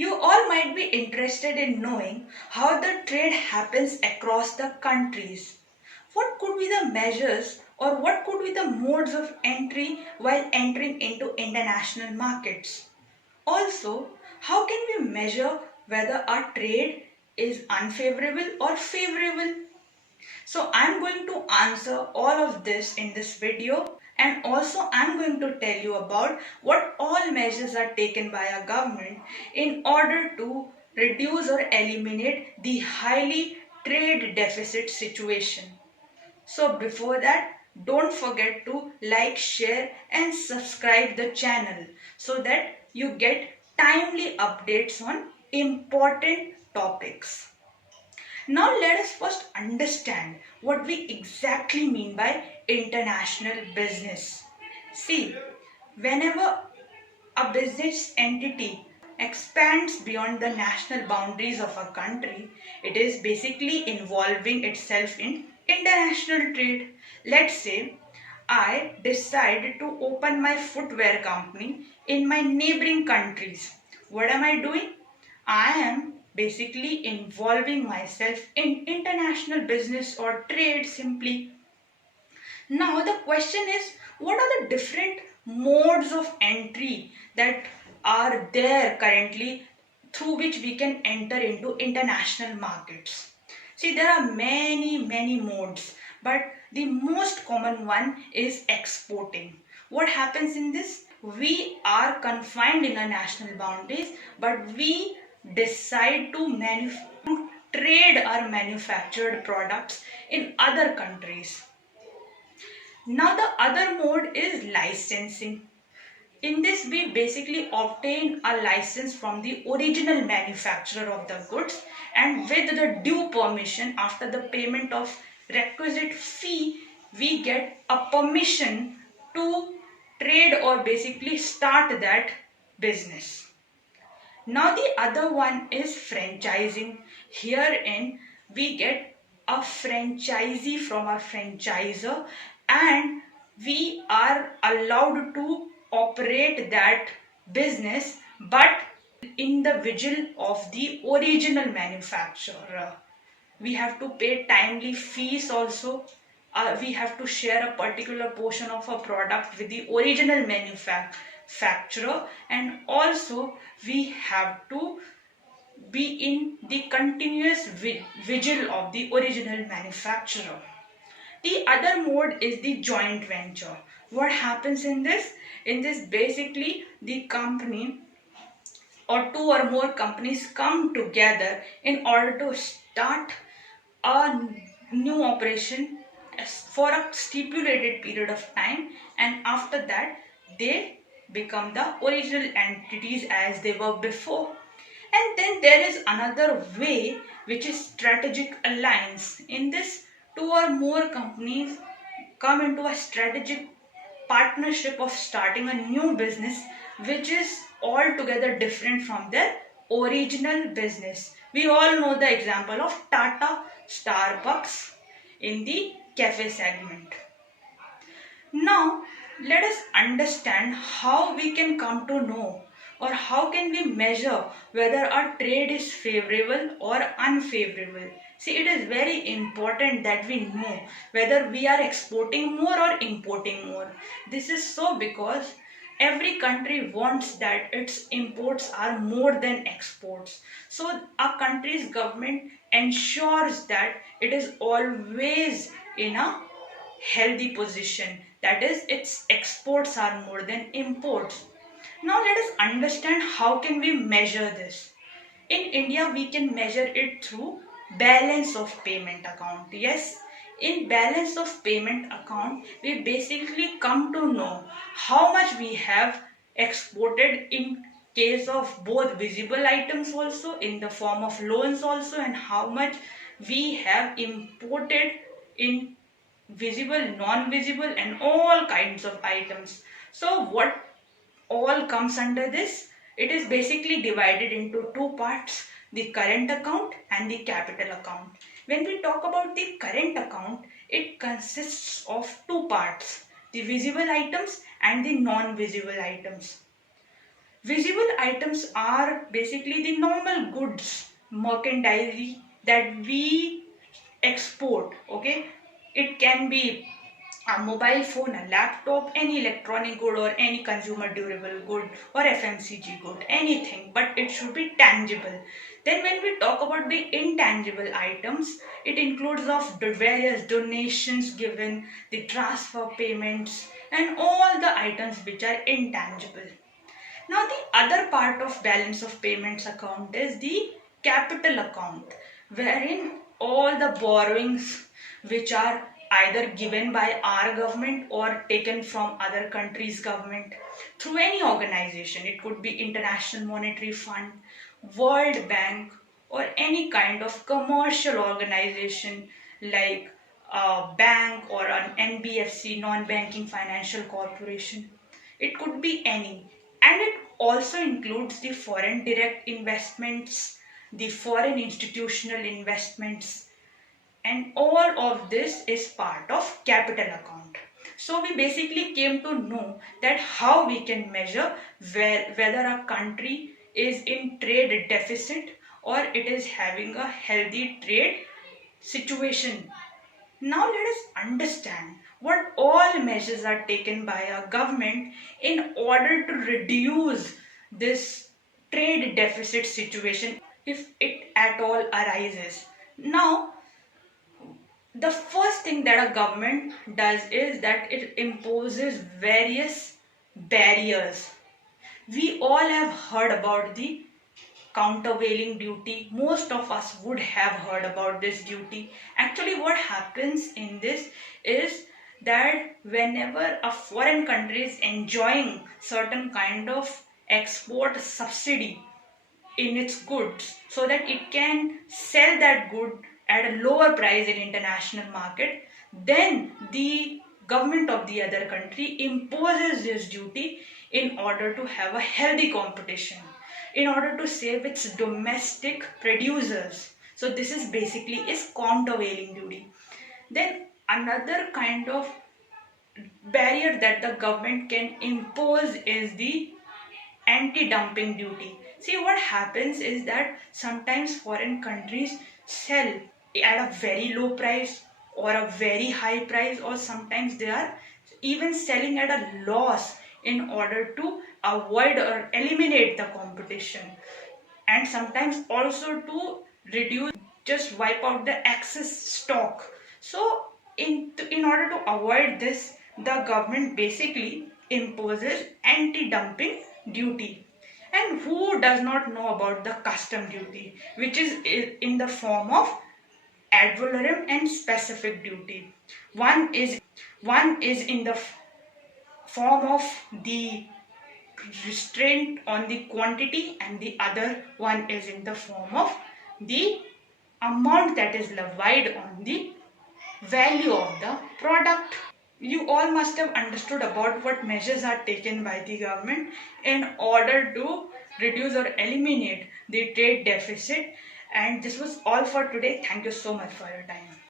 You all might be interested in knowing how the trade happens across the countries. What could be the measures or what could be the modes of entry while entering into international markets? Also, how can we measure whether our trade is unfavorable or favorable? So I'm going to answer all of this in this video, and also I'm going to tell you about what all measures are taken by our government in order to reduce or eliminate the highly trade deficit situation. So before that, don't forget to like, share and subscribe the channel so that you get timely updates on important topics. Now let us first understand what we exactly mean by international business. See, whenever a business entity expands beyond the national boundaries of a country, it is basically involving itself in international trade. Let's say I decide to open my footwear company in my neighboring countries. What am I doing? I am basically involving myself in international business or trade simply. Now the question is, what are the different modes of entry that are there currently through which we can enter into international markets? See, there are many modes, but the most common one is exporting. What happens in this? We are confined in our national boundaries, but we decide to trade our manufactured products in other countries. Now the other mode is licensing. In this, we basically obtain a license from the original manufacturer of the goods, and with the due permission after the payment of requisite fee, we get a permission to trade or basically start that business. Now the other one is franchising. Herein we get a franchisee from a franchisor, and we are allowed to operate that business but in the vigil of the original manufacturer. We have to pay timely fees also. We have to share a particular portion of a product with the original manufacturer, and also we have to be in the continuous vigil of the original manufacturer. The other mode is the joint venture. What happens in this? In this, basically the company or two or more companies come together in order to start a new operation for a stipulated period of time, and after that they become the original entities as they were before. And then there is another way, which is strategic alliance. In this, two or more companies come into a strategic partnership of starting a new business which is altogether different from their original business. We all know the example of Tata, Starbucks in the cafe segment. Now, let us understand how we can come to know or how can we measure whether our trade is favorable or unfavorable. See, it is very important that we know whether we are exporting more or importing more. This is so because every country wants that its imports are more than exports. So, a country's government ensures that it is always in a healthy position, that is its exports are more than imports. Now let us understand how can we measure this. In India we can measure it through balance of payment account. Yes, in balance of payment account we basically come to know how much we have exported in case of both visible items also in the form of loans also, and how much we have imported in visible, non-visible and all kinds of items. So what all comes under this? It is basically divided into two parts, the current account and the capital account. When we talk about the current account, it consists of two parts, the visible items and the non-visible items. Visible items are basically the normal goods, merchandise that we export. Okay, it can be a mobile phone, a laptop, any electronic good or any consumer durable good or FMCG good, anything, but it should be tangible. Then when we talk about the intangible items, it includes of the various donations given, the transfer payments, and all the items which are intangible. Now, the other part of balance of payments account is the capital account, wherein all the borrowings which are either given by our government or taken from other countries' government through any organization. It could be International Monetary Fund, World Bank, or any kind of commercial organization like a bank or an NBFC, non-banking financial corporation. It could be any. And it also includes the foreign direct investments, the foreign institutional investments, and all of this is part of capital account. So we basically came to know that how we can measure whether a country is in trade deficit or it is having a healthy trade situation. Now let us understand what all measures are taken by a government in order to reduce this trade deficit situation if it at all arises. Now, the first thing that a government does is that it imposes various barriers. We all have heard about the countervailing duty. Most of us would have heard about this duty. Actually, what happens in this is that whenever a foreign country is enjoying certain kind of export subsidy in its goods so that it can sell that good at a lower price in international market, then the government of the other country imposes this duty in order to have a healthy competition, in order to save its domestic producers. So this is basically is countervailing duty. Then another kind of barrier that the government can impose is the anti-dumping duty. See, what happens is that sometimes foreign countries sell at a very low price or a very high price, or sometimes they are even selling at a loss in order to avoid or eliminate the competition, and sometimes also to reduce, just wipe out the excess stock. So in order to avoid this, the government basically imposes anti-dumping duty. And who does not know about the custom duty, which is in the form of ad valorem and specific duty. One is in the form of the restraint on the quantity, and the other one is in the form of the amount that is levied on the value of the product. You all must have understood about what measures are taken by the government in order to reduce or eliminate the trade deficit. And this was all for today. Thank you so much for your time.